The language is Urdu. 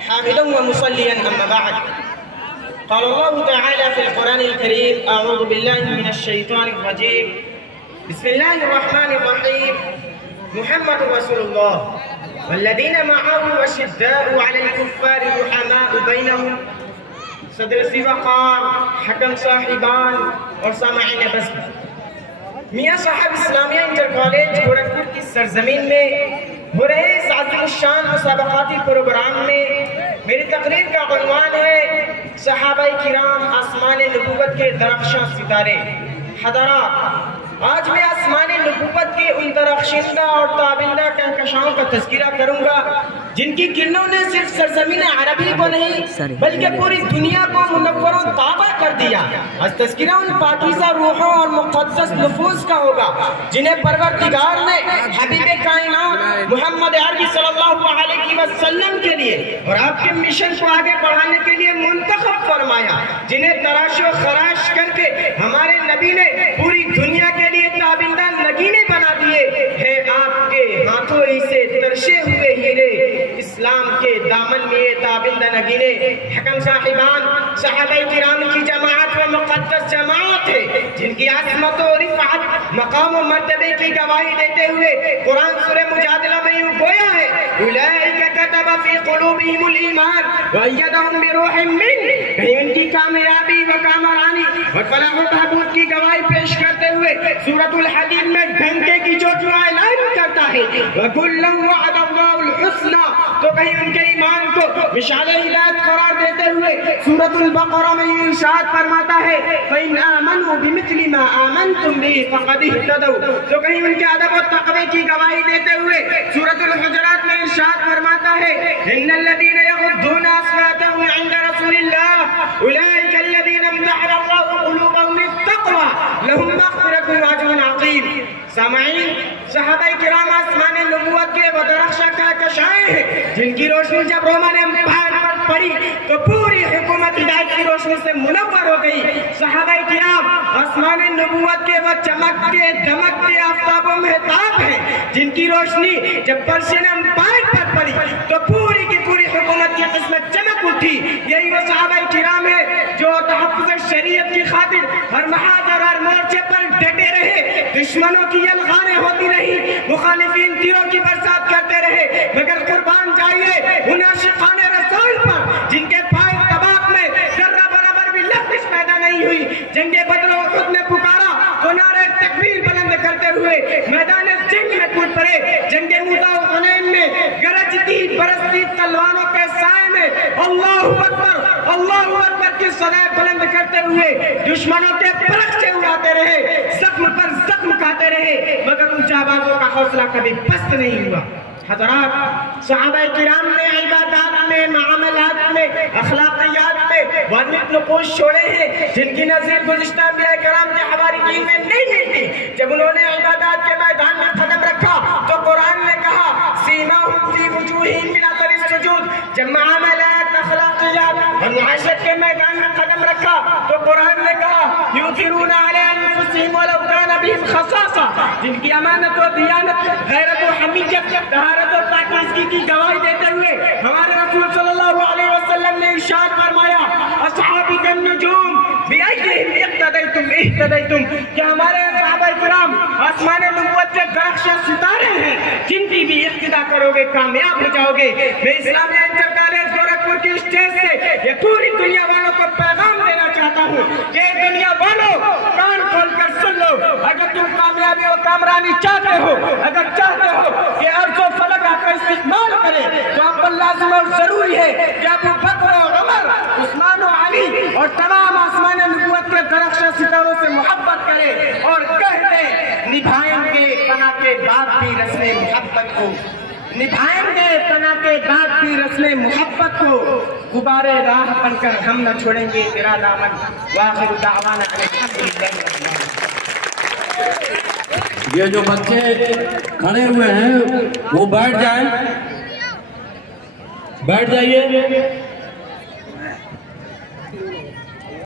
حامدا ومصليا أما بعد. قال الله تعالى في القرآن الكريم: أعوذ بالله من الشيطان الرجيم، بسم الله الرحمن الرحيم. محمد رسول الله والذين معه أشداء على الكفار رحماء بينهم. صدر سی وقار، حکم صاحبان اور سامعین بس، میاں صاحب اسلامیہ انٹر کالج گورکھپور کی سرزمین میں ہو رہے اس عظیم الشان مسابقاتی پروگرام میں میری تقریر کا عنوان ہے صحابہ کرام آسمان نبوت کے درخشاں ستارے. حضرات، آج میں آسمان نبوت کے ان درخشندہ اور تابندہ کہکشاؤں کا تذکرہ کروں گا جن کی کرنوں نے صرف سرزمین عربی کو نہیں بلکہ پوری دنیا کو منور و تابع کر دیا. آج تذکرہ ان پاکیزہ روحوں اور مقدس نفوس کا ہوگا جنہیں پروردگار نے حبیب کائنات محمد عربی صلی اللہ علیہ وسلم کے لیے اور آپ کے مشن کو آگے بڑھانے کے لیے منتخب فرمایا، جنہیں تراش و خراش کر کے ہمارے نبی نے پوری دنیا کے لیے تابندہ نگینے بنا دیے ہیں. آپ کے ہاتھوں ہی سے ترشے ہوئے ہیرے اسلام کے دامن میں یہ تابندہ نگینے. حکم صاحبان، صحابہ کرام کی جماعت و مقدس جماعت ہے جن کی عظمت و رفعت مقام و مرتبے کی گواہی دیتے ہوئے قرآن سورہ مجادلہ میں یوں گویا ہے: اولئک کتب فی قلوبہم الایمان وایدہم بروح من. کہیں ان کی کامیابی و کامرانی اور فلاح و بہبود کی گواہی پیش کرتے ہوئے سورۃ الحدید میں ڈھنکے کی جو اعلان کرتا ہے وَكُلًّا وَعَدَ اللَّهُ الْحُسْنَى، تو کہیں ان کے ایمان کو مشعل ہدایت قرار دیتے ہوئے سورۃ البقرہ میں ارشاد فرماتا ہے فَإِنْ آمَنُوا بِمِثْلِ مَا آمَنْتُمْ بِهِ فَقَدِ اهْتَدَوْا، تو کہیں ان کے ادب و تقوی کی گواہی دیتے ہوئے سورۃ الحجرات میں ارشاد فرماتا ہے إِنَّ الَّذِينَ يَغُضُّونَ أَصْوَاتَهُمْ عِنْدَ رَسُولِ اللَّهِ أُولَئِكَ الَّذِينَ امْتَحَنَ اللَّهُ قُلُوبَهُمْ لِلتَّقْوَىٰ لَهُمْ مَغْفِرَةٌ وَأَجْرٌ عَظِيمٌ. سامعین، صحابہ کرام آسمان نبوت کے وہ درخشاں کہکشائیں ہیں جن کی روشنی جب رومن امپائر پر پڑی تو پوری حکومت ہدایت کی روشنی سے منور ہو گئی. صحابہ کرام آسمان نبوت کے وہ چمکتے دمکتے آفتاب و مہتاب ہیں جن کی روشنی جب پرشین امپائر پر پڑی تو پوری کی پوری حکومت کی قسمت چمک اٹھی. یہی وہ صحابہ کرام ہے جو تحفظ شریعت کی خاطر ہر محاذ اور ہر مورچے پر ڈٹے رہے. دشمنوں کی یلغاریں ہوتی رہی، مخالفین تیروں کی برسات کرتے رہے، مگر قربان جائیے ان عاشقان رسول پر جن کے پائے طباق میں ذرہ برابر بھی لغزش پیدا نہیں ہوئی. جنگ بدر و احد میں پکارا تو نعرہ تکبیر بلند کرتے ہوئے میدان جنگ میں کود پڑے. جنگ موتا و حنین میں گرجتی برستی تلواروں کے سائے میں اللہ اکبر کی صدائے بلند کرتے ہوئے دشمنوں کے پرخچے اڑاتے رہے، زخم پر زخم کھاتے رہے، مگر ان جانبازوں کا حوصلہ کبھی پست نہیں ہوا. حضرات، صحابہ کرام نے عبادات میں، معاملات میں، اخلاقیات میں ورنت نقوش چھوڑے ہیں جن کی نظیر گزشتہ انبیاء کرام کے حواری میں نہیں تھی. جب انہوں نے عبادات کے میدان میں قدم رکھا تو قرآن نے کہا سیماہم فی وجوہہم من اثر السجود. جب معاملات، اخلاقیات اور معاشرت کے میدان میں قدم رکھا تو قرآن نے کہا یؤثرون علی انفسہم ولو کان بہم خصاصہ. جن کی امانت و دیانت، غیرت و حمیت، طہارت و پاکیزگی کی گواہی دیتے ہوئے ہمارے رسول صلی اللہ علیہ وسلم نے ارشاد فرمایا اصحابی النجوم بأیہم اقتدیتم اہتدیتم، کہ ہمارے صحابہ کرام آسمان نبوت کے درخشاں ستارے ہیں جن کی بھی اقتدا کرو گے کامیاب ہو جاؤ گے. میں اسلامیہ انٹر کالج گورکھپور کی اسٹیج سے یہ پوری دنیا والوں کو پیغام دینا چاہتا ہوں کہ دنیا والوں کان کھول کر سن لو. اگر تم کامیابی و کامرانی چاہتے ہو، اگر چاہتے ہو کہ ارض و فلک آپ کا استعمال کرے تو آپ پر لازم اور ضروری ہے کہ ابو بکر و عمر، عثمان و علی اور تمام آسمان نبوت کے درخشاں ستاروں سے محبت کرے اور کہہ دے نبھائیں گے فنا کے بعد بھی رسم محبت کو، نبھائیں گے فنا کے بعد بھی رسم محبت کو، غبارے راہ بن کر ہم نہ چھوڑیں گے تیرا دامن. وآخر دعوانا الحمدللہ. یہ جو بچے کھڑے ہوئے ہیں وہ بیٹھ جائیں، بیٹھ جائیے.